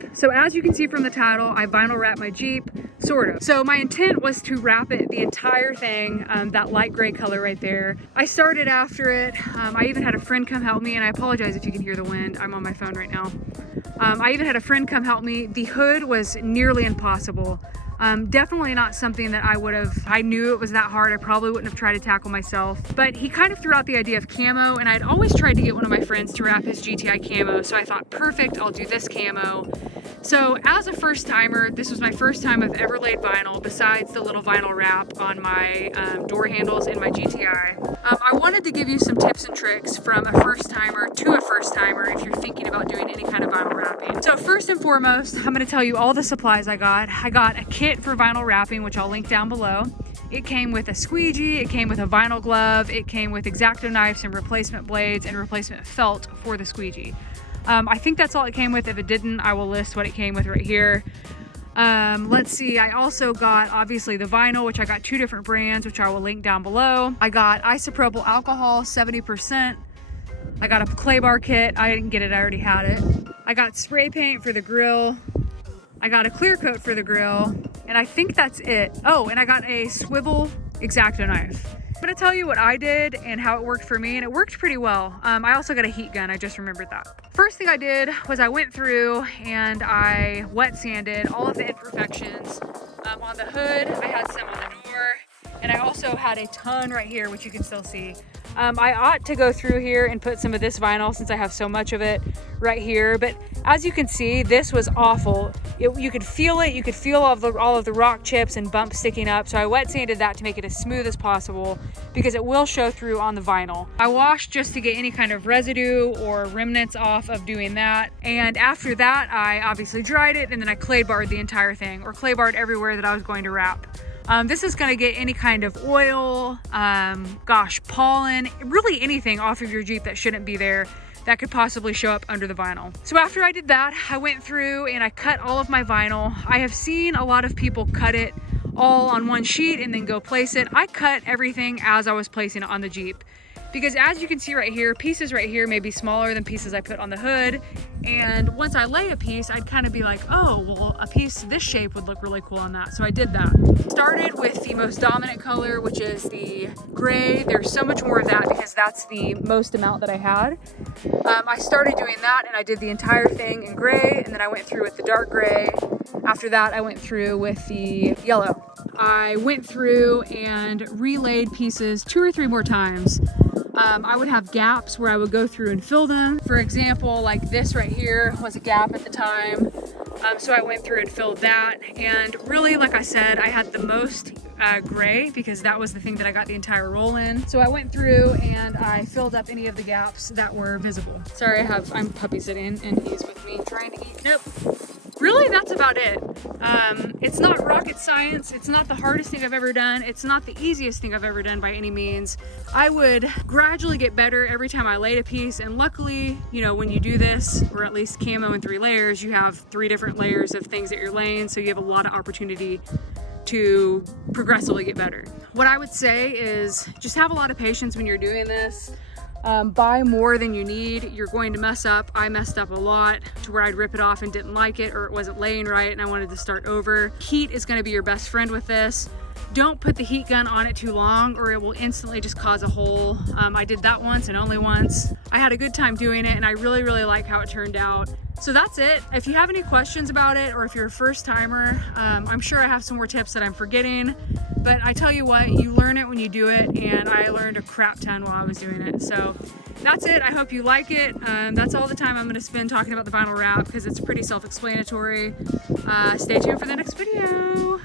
Jeep. So as you can see from the title, I vinyl wrapped my Jeep, sort of. So my intent was to wrap it, the entire thing, that light gray color right there. I started after it. I even had a friend come help me, and I apologize if you can hear the wind. I'm on my phone right now. I even had a friend come help me. The hood was nearly impossible. Definitely not something that I knew it was that hard. I probably wouldn't have tried to tackle myself. But he kind of threw out the idea of camo, and I'd always tried to get one of my friends to wrap his GTI camo. So I thought, perfect, I'll do this camo. So as a first timer, this was my first time I've ever laid vinyl besides the little vinyl wrap on my door handles in my GTI. I wanted to give you some tips and tricks from a first timer to a first timer if you're thinking about doing any kind of vinyl wrapping. So first and foremost, I'm going to tell you all the supplies I got. I got a kit for vinyl wrapping, which I'll link down below. It came with a squeegee, it came with a vinyl glove, it came with X-Acto knives and replacement blades and replacement felt for the squeegee. I think that's all it came with. If it didn't, I will list what it came with right here. Let's see, I also got obviously the vinyl, which I got 2 different brands, which I will link down below. I got isopropyl alcohol, 70%. I got a clay bar kit. I didn't get it, I already had it. I got spray paint for the grill. I got a clear coat for the grill, and I think that's it. Oh, and I got a swivel X-Acto knife. I'm gonna tell you what I did and how it worked for me, and it worked pretty well. I also got a heat gun, I just remembered that. First thing I did was I went through and I wet sanded all of the imperfections. On the hood, I had some on the door, and I also had a ton right here, which you can still see. I ought to go through here and put some of this vinyl since I have so much of it right here, but as you can see, this was awful. You could feel it, you could feel all of the rock chips and bumps sticking up, so I wet sanded that to make it as smooth as possible because it will show through on the vinyl. I washed just to get any kind of residue or remnants off of doing that, and after that I obviously dried it, and then I clay barred the entire thing, or clay barred everywhere that I was going to wrap. This is going to get any kind of oil, pollen, really anything off of your Jeep that shouldn't be there that could possibly show up under the vinyl. So after I did that, I went through and I cut all of my vinyl. I have seen a lot of people cut it all on one sheet and then go place it. I cut everything as I was placing it on the Jeep, because as you can see right here, pieces right here may be smaller than pieces I put on the hood. And once I lay a piece, I'd kind of be like, oh, well, a piece this shape would look really cool on that. So I did that. Started with the most dominant color, which is the gray. There's so much more of that because that's the most amount that I had. I started doing that and I did the entire thing in gray, and then I went through with the dark gray. After that, I went through with the yellow. I went through and relayed pieces 2 or 3 more times. I would have gaps where I would go through and fill them. For example, like this right here was a gap at the time. So I went through and filled that. And really, like I said, I had the most gray because that was the thing that I got the entire roll in. So I went through and I filled up any of the gaps that were visible. Sorry, I'm puppy sitting and he's with me trying to eat. Nope. Really, that's about it. It's not rocket science. It's not the hardest thing I've ever done. It's not the easiest thing I've ever done by any means. I would gradually get better every time I laid a piece, and luckily, you know, when you do this, or at least camo in 3 layers, you have 3 different layers of things that you're laying, so you have a lot of opportunity to progressively get better. What I would say is just have a lot of patience when you're doing this. Buy more than you need. You're going to mess up. I messed up a lot to where I'd rip it off and didn't like it, or it wasn't laying right and I wanted to start over. Heat is going to be your best friend with this. Don't put the heat gun on it too long or it will instantly just cause a hole. I did that once and only once. I had a good time doing it and I really, really like how it turned out. So that's it. If you have any questions about it, or if you're a first timer, I'm sure I have some more tips that I'm forgetting, but I tell you what, you learn it when you do it, and I learned a crap ton while I was doing it. So that's it. I hope you like it. That's all the time I'm gonna spend talking about the vinyl wrap because it's pretty self-explanatory. Stay tuned for the next video.